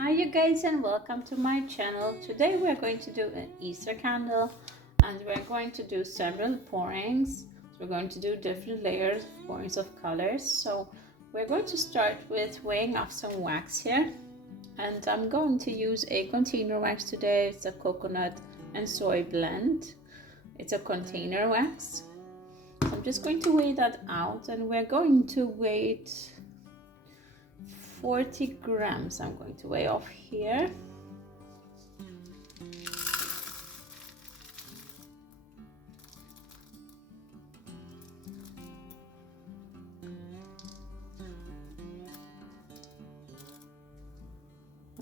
Hi you guys, and welcome to my channel. Today we're going to do an Easter candle, and we're going to do several pourings. We're going to do different layers, pourings of colors. So we're going to start with weighing off some wax here, and I'm going to use a container wax today. It's a coconut and soy blend. It's a container wax. So I'm just going to weigh that out, and we're going to weigh it 40 grams. I'm going to weigh off here.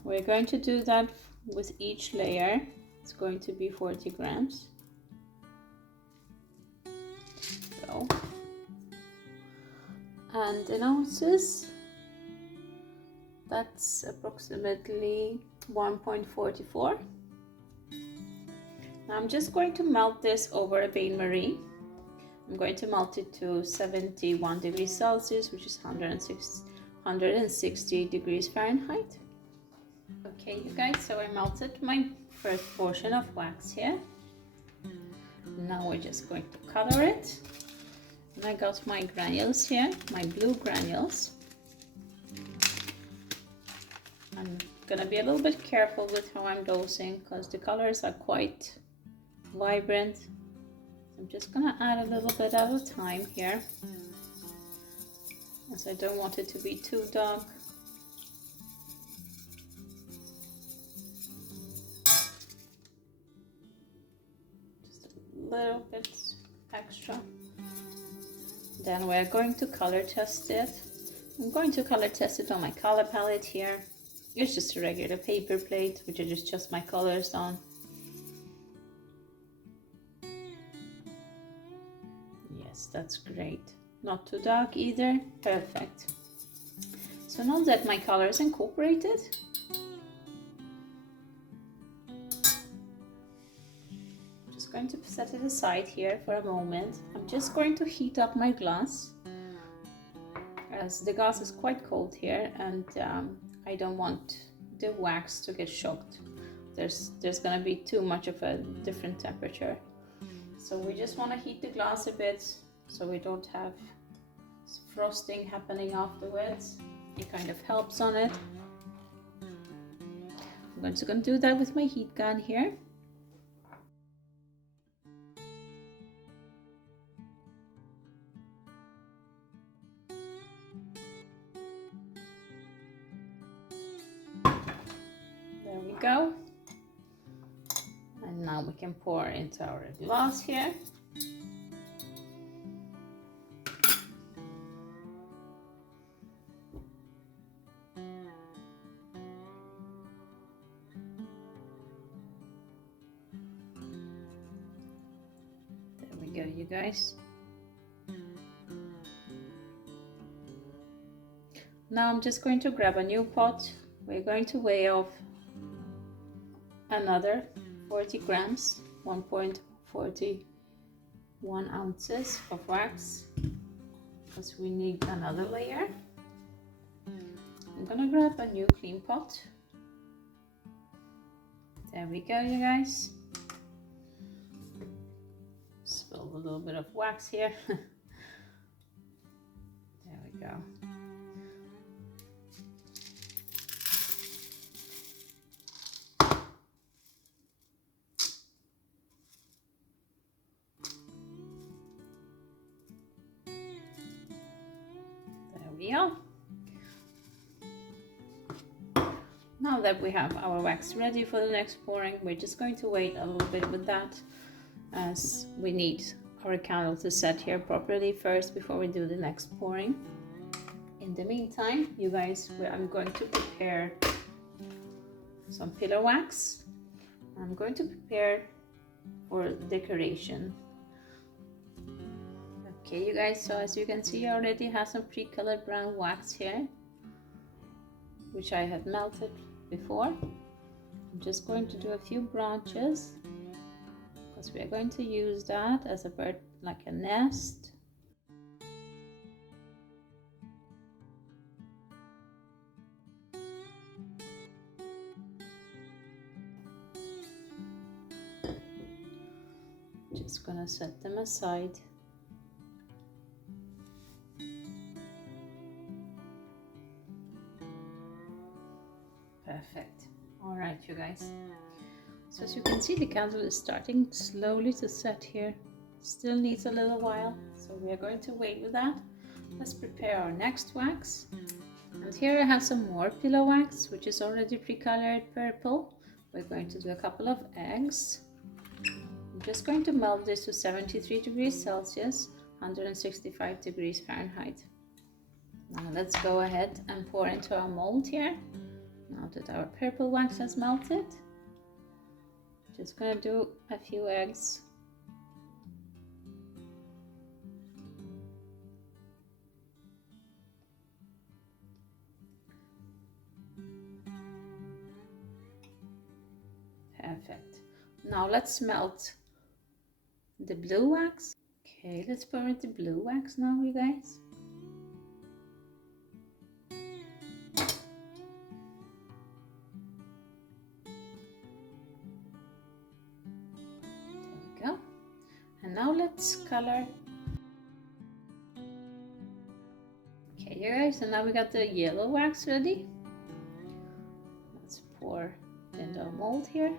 We're going to do that with each layer. It's going to be 40 grams. So, and in ounces, that's approximately 1.44. Now I'm just going to melt this over a bain-marie. I'm going to melt it to 71 degrees Celsius, which is 160 degrees Fahrenheit. Okay, you guys, so I melted my first portion of wax here. Now we're just going to color it. And I got my granules here, my blue granules. I'm gonna be a little bit careful with how I'm dosing because the colors are quite vibrant. I'm just gonna add a little bit at a time here, as I don't want it to be too dark. Just a little bit extra. Then we're going to color test it. I'm going to color test it on my color palette here. It's just a regular paper plate, which I just adjust my colors on. Yes, that's great. Not too dark either. Perfect. So now that my color is incorporated, I'm just going to set it aside here for a moment. I'm just going to heat up my glass, as the glass is quite cold here, and I don't want the wax to get shocked. There's gonna be too much of a different temperature. So we just want to heat the glass a bit so we don't have frosting happening afterwards. It kind of helps on it. I'm just gonna do that with my heat gun here. There we go. And now we can pour into our glass here. There we go, you guys. Now I'm just going to grab a new pot. We're going to weigh off another 40 grams, 1.41 ounces of wax, because we need another layer. I'm gonna grab a new clean pot. There we go, you guys. Spill a little bit of wax here. There we go. Now that we have our wax ready for the next pouring, we're just going to wait a little bit with that, as we need our candle to set here properly first before we do the next pouring. In the meantime, you guys, I'm going to prepare some pillow wax. I'm going to prepare for decoration. Okay, you guys, so as you can see, I already have some pre-colored brown wax here, which I had melted before. I'm just going to do a few branches, because we are going to use that as a bird, like a nest. Just gonna set them aside. Perfect. All right, you guys. So as you can see, the candle is starting slowly to set here. Still needs a little while, so we are going to wait with that. Let's prepare our next wax. And here I have some more pillow wax, which is already pre-colored purple. We're going to do a couple of eggs. I'm just going to melt this to 73 degrees Celsius, 165 degrees Fahrenheit. Now let's go ahead and pour into our mold here. Now that our purple wax has melted, just gonna do a few eggs. Perfect. Now let's melt the blue wax. Okay, let's pour in the blue wax now, you guys. There we go. And now let's color. Okay, you guys, so now we got the yellow wax ready. Let's pour in the mold here.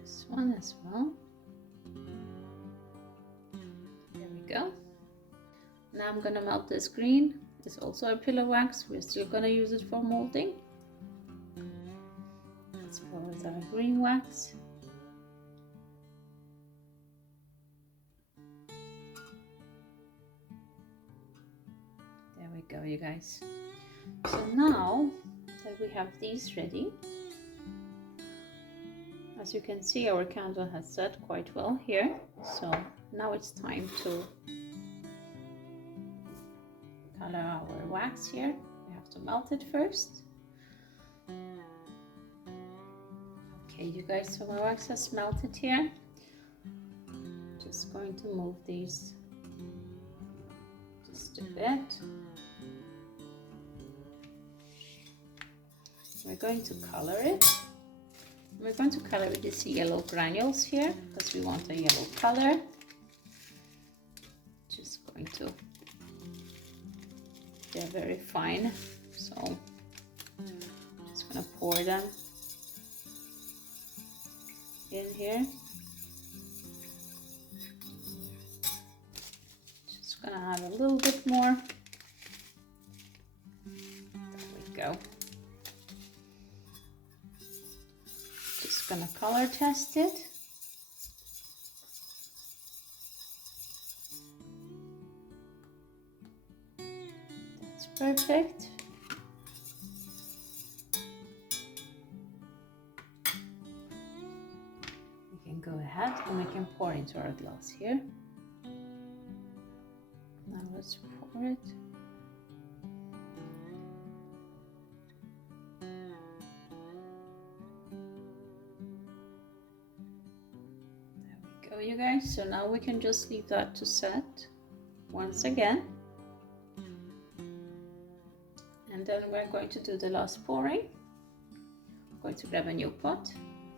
This one as well. There we go. Now I'm gonna melt this green. It's also a pillow wax. We're still gonna use it for molding. Let's pour with our green wax. There we go, you guys. So now that we have these ready, as you can see, our candle has set quite well here. So now it's time to color our wax here. We have to melt it first. Okay, you guys, so my wax has melted here. Just going to move these just a bit. We're going to color it. We're going to color with these yellow granules here because we want a yellow color. Just going to, they're very fine, so I'm just gonna pour them in here. Just gonna add a little bit more. There we go. Just gonna color test it. That's perfect. We can go ahead and we can pour into our glass here. Now let's pour it. There we go, you guys. So now we can just leave that to set once again. And then we're going to do the last pouring. I'm going to grab a new pot.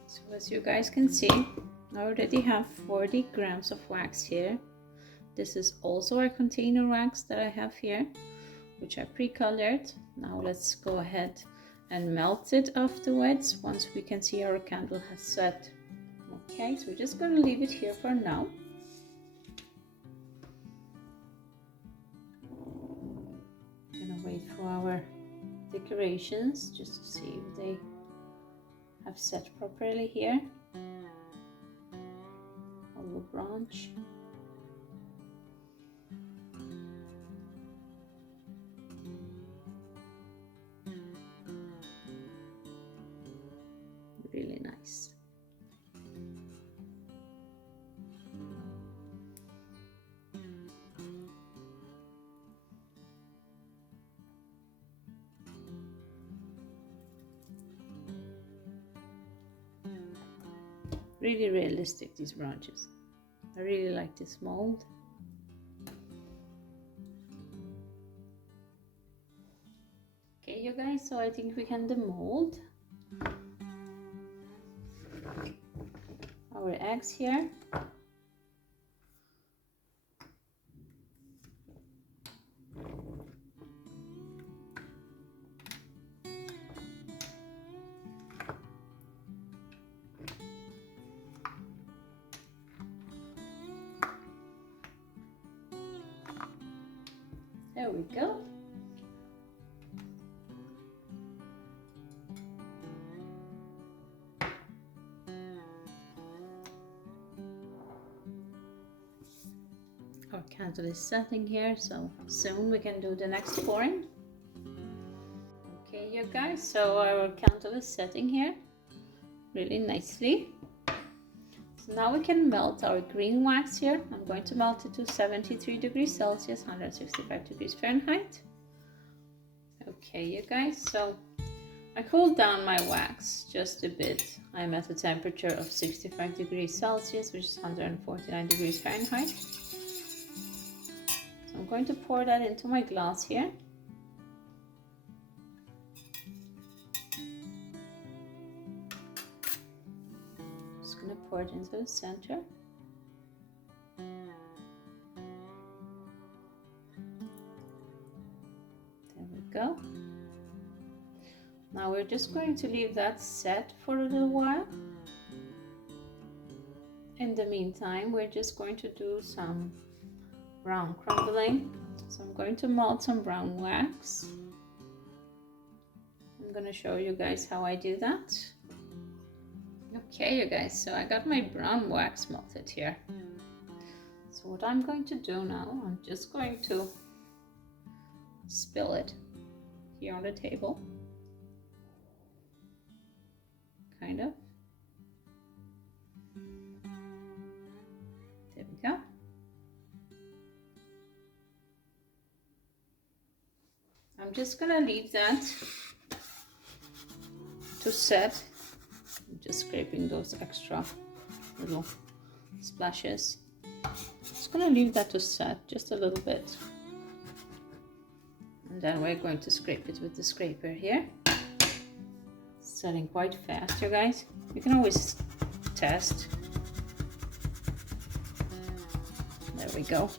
So as you guys can see, I already have 40 grams of wax here. This is also a container wax that I have here, which I pre-colored. Now let's go ahead and melt it afterwards once we can see our candle has set. Okay, so we're just going to leave it here for now. Gonna wait for our decorations just to see if they have set properly here. Olive branch. Really nice. Really realistic, these branches. I really like this mold. Okay, you guys, so I think we can demold. our eggs here. There we go. Our candle is setting here, so soon we can do the next pouring. Okay, you guys, so our candle is setting here really nicely. So now we can melt our green wax here. I'm going to melt it to 73 degrees Celsius, 165 degrees Fahrenheit. Okay, you guys, so I cooled down my wax just a bit. I'm at a temperature of 65 degrees Celsius, which is 149 degrees Fahrenheit. I'm going to pour that into my glass here. Just going to pour it into the center. There we go. Now we're just going to leave that set for a little while. In the meantime, we're just going to do some brown crumbling. So I'm going to melt some brown wax. I'm going to show you guys how I do that. Okay, you guys, so I got my brown wax melted here. So what I'm going to do now, I'm just going to spill it here on the table. Kind of. There we go. I'm just gonna leave that to set. I'm just scraping those extra little splashes. Just gonna leave that to set just a little bit. And then we're going to scrape it with the scraper here. It's setting quite fast, you guys. You can always test. There we go.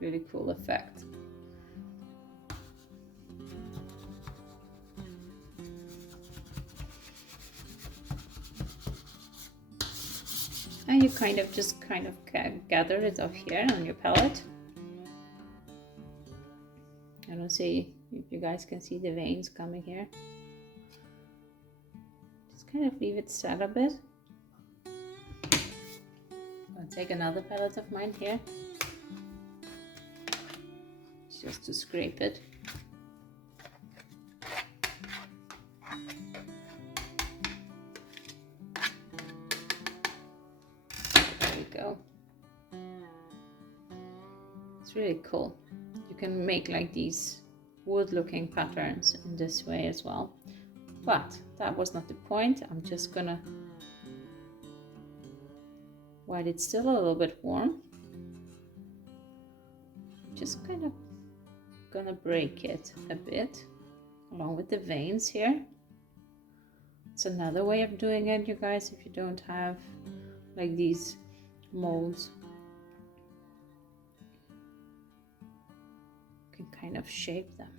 Really cool effect. And you kind of gather it off here on your palette. I don't see if you guys can see the veins coming here. Just kind of leave it set a bit. I'll take another palette of mine here. Just to scrape it. There we go. It's really cool. You can make like these wood looking patterns in this way as well. But that was not the point. I'm just gonna, while it's still a little bit warm, just kind of gonna break it a bit along with the veins here. It's another way of doing it, you guys, if you don't have like these molds. You can kind of shape them.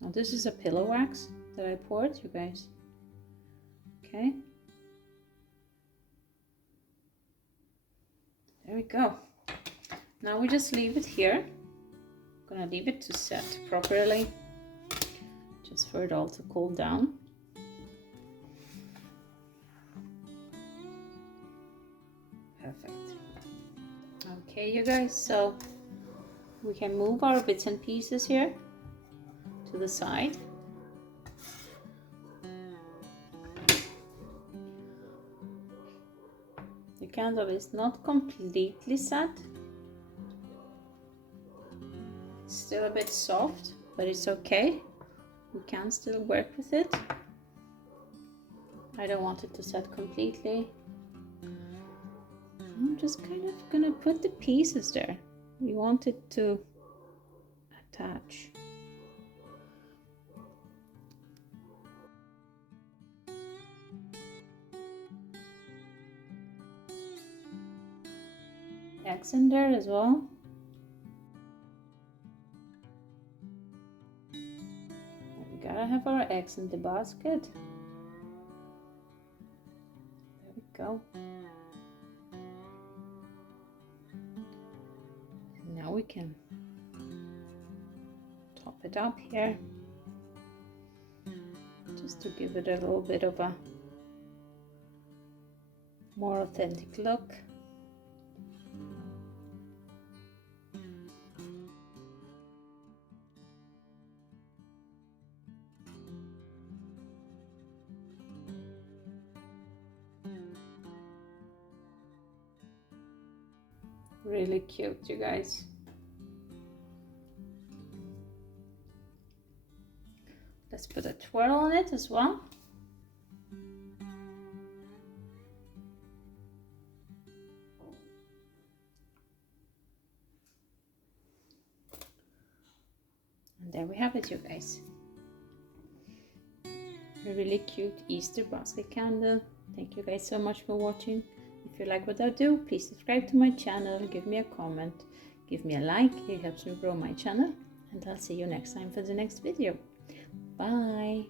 Now this is a pillow wax that I poured, you guys. Okay. There we go. Now we just leave it here. I'm gonna leave it to set properly, just for it all to cool down. Perfect. Okay, you guys, so we can move our bits and pieces here to the side. The candle is not completely set. It's still a bit soft, but it's okay. We can still work with it. I don't want it to set completely. I'm just kind of gonna put the pieces there. We want it to attach. Eggs in there as well. We gotta have our eggs in the basket. There we go. Now we can top it up here, just to give it a little bit of a more authentic look. Really cute, you guys. Let's put a twirl on it as well. And there we have it, you guys. A really cute Easter basket candle. Thank you guys so much for watching. If you like what I do, please subscribe to my channel, give me a comment, give me a like. It helps me grow my channel. And I'll see you next time for the next video. Bye.